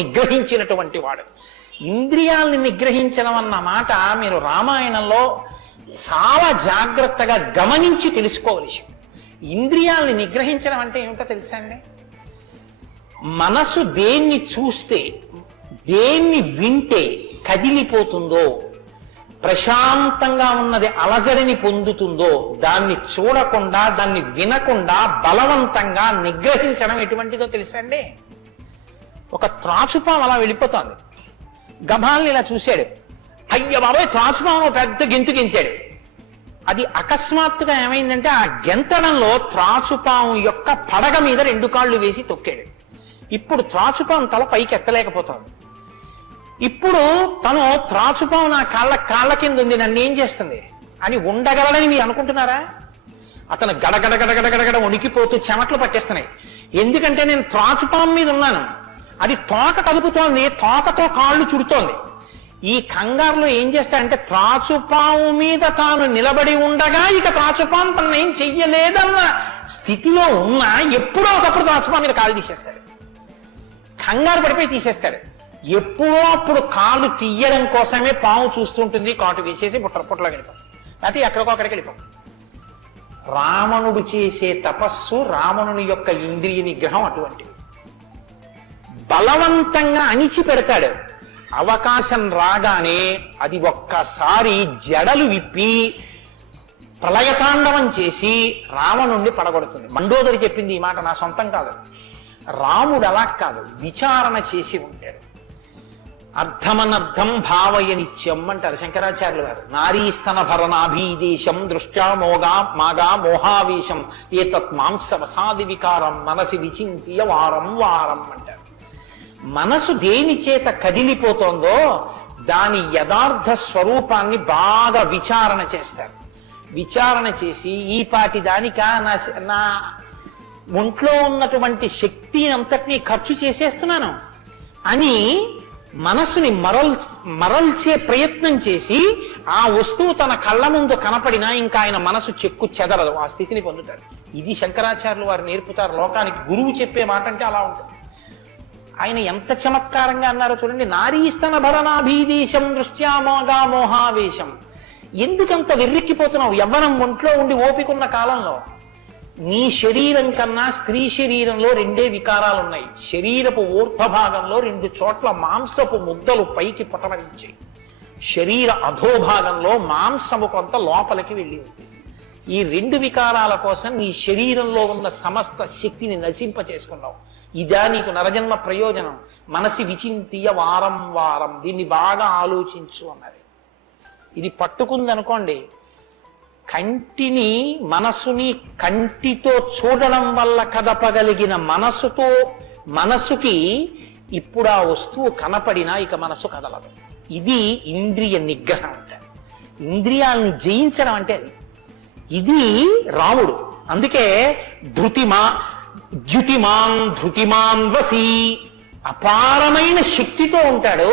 నిగ్రహించినటువంటి వాడు. ఇంద్రియాల్ని నిగ్రహించడం అన్న మాట మీరు రామాయణంలో చాలా జాగ్రత్తగా గమనించి తెలుసుకోవలసి. ఇంద్రియాల్ని నిగ్రహించడం అంటే ఏమిటో తెలుసా అండి? మనసు దేన్ని చూస్తే, దేన్ని వింటే కదిలిపోతుందో, ప్రశాంతంగా ఉన్నది అలజడిని పొందుతుందో, దాన్ని చూడకుండా, దాన్ని వినకుండా బలవంతంగా నిగ్రహించడం ఎటువంటిదో తెలుసా అండి? ఒక త్రాచుపాము అలా వెళ్ళిపోతుంది. గభాల్ని ఇలా చూశాడు, అయ్య బాబాయ్ త్రాచుపాము పెద్ద గెంతు గెంతాడు. అది అకస్మాత్తుగా ఏమైందంటే ఆ గెంతడంలో త్రాచుపాము యొక్క పడగ మీద 2 కాళ్ళు వేసి తొక్కాడు. ఇప్పుడు త్రాచుపాము తల పైకి ఎత్తలేకపోతుంది. ఇప్పుడు తను త్రాచుపాము నా కాళ్ళ కింద ఉంది, నన్ను ఏం చేస్తుంది అని ఉండగలడని మీరు అనుకుంటున్నారా? అతను గడగడ వణికిపోతూ చెమట్లు పట్టేస్తున్నాయి. ఎందుకంటే నేను త్రాచుపాము మీద ఉన్నాను, అది తోక కదుపుతోంది, తోకతో కాళ్ళు చుడుతోంది. ఈ కంగారులో ఏం చేస్తాడంటే త్రాచుపాము మీద తాను నిలబడి ఉండగా ఇక త్రాచుపాము తనను ఏం చెయ్యలేదన్న స్థితిలో ఉన్నా ఎప్పుడో ఒకప్పుడు త్రాచుపాము మీద కాళ్ళు తీసేస్తాడు. కంగారు పడిపోయి తీసేస్తాడు. ఎప్పుడో అప్పుడు కాళ్ళు తీయడం కోసమే పాము చూస్తుంటుంది, కాటు వేసేసి పుట్టలో వెళ్ళిపోతుంది, లేకపోతే ఎక్కడికో అక్కడికి వెళ్ళిపోతుంది. రావణుడు చేసే తపస్సు, రావణుని యొక్క ఇంద్రియ నిగ్రహం అటువంటిది. బలవంతంగా అణిచి పెడతాడు. అవకాశం రాగానే అది ఒక్కసారి జడలు విప్పి ప్రళయతాండవం చేసి రావణుణ్ణి పడగొడుతుంది. మండోదరి చెప్పింది ఈ మాట, నా సొంతం కాదు. రాముడు అలా కాదు, విచారణ చేసి ఉంటాడు. అర్థమనర్థం భావయ నిత్యం అంటారు శంకరాచార్యులు వారు. నారీస్తన భరణాభీదేశం దృష్ట్యా మాగా మోహావేశం ఏతత్ మాంస వసాది వికారం మనసి విచింత్య వారం వారం అంటారు. మనసు దేని చేత కదిలిపోతోందో దాని యథార్థ స్వరూపాన్ని బాగా విచారణ చేస్తారు. విచారణ చేసి ఈ పాటి దానికా నా ఒంట్లో ఉన్నటువంటి శక్తి అంతటినీ ఖర్చు చేసేస్తున్నాను అని మనసుని మరల్చే ప్రయత్నం చేసి ఆ వస్తువు తన కళ్ళ ముందు కనపడినా ఇంకా ఆయన మనసు చెక్కు చెదరదు, ఆ స్థితిని పొందుతాడు. ఇది శంకరాచార్యులు వారు నేర్పుతారు లోకానికి. గురువు చెప్పే మాట అంటే అలా ఉంటుంది. ఆయన ఎంత చమత్కారంగా అన్నారో చూడండి. నారీస్తన భరణాభీదేశం దృష్ట్యా మోగా మోహావేశం. ఎందుకంత వెర్రెక్కిపోతున్నావు? యవ్వనం ఒంట్లో ఉండి ఓపికన్న కాలంలో నీ శరీరం కన్నా స్త్రీ శరీరంలో 2 వికారాలు ఉన్నాయి. శరీరపు ఊర్ధ్వభాగంలో 2 చోట్ల మాంసపు ముద్దలు పైకి పటమరించాయి. శరీర అధోభాగంలో మాంసము కొంత లోపలికి వెళ్ళి ఉంది. ఈ 2 వికారాల కోసం నీ శరీరంలో ఉన్న సమస్త శక్తిని నశింప చేసుకున్నావు. ఇదా నీకు నరజన్మ ప్రయోజనం? మనసి విచింతియ వారం వారం, దీన్ని బాగా ఆలోచించు అన్నది. ఇది పట్టుకుందనుకోండి, కంటిని మనసుని కంటితో చూడడం వల్ల కదపగలిగిన మనసుకి ఇప్పుడు ఆ వస్తువు కనపడినా ఇక మనసు కదలదు. ఇది ఇంద్రియ నిగ్రహం అంటారు. ఇంద్రియాలని జయించడం అంటే అది. ఇది రాముడు. అందుకే ధృతిమాన్ వసి, అపారమైన శక్తితో ఉంటాడు,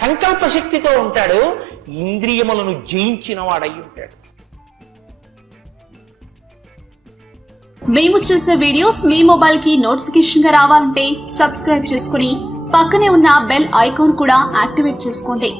సంకల్ప శక్తితో ఉంటాడు, ఇంద్రియములను జయించిన వాడై ఉంటాడు. మేము చేసే వీడియోస్ మీ మొబైల్ కి నోటిఫికేషన్ గా రావాలంటే సబ్స్క్రైబ్ చేసుకుని పక్కనే ఉన్న బెల్ ఐకాన్ కూడా యాక్టివేట్ చేసుకోండి.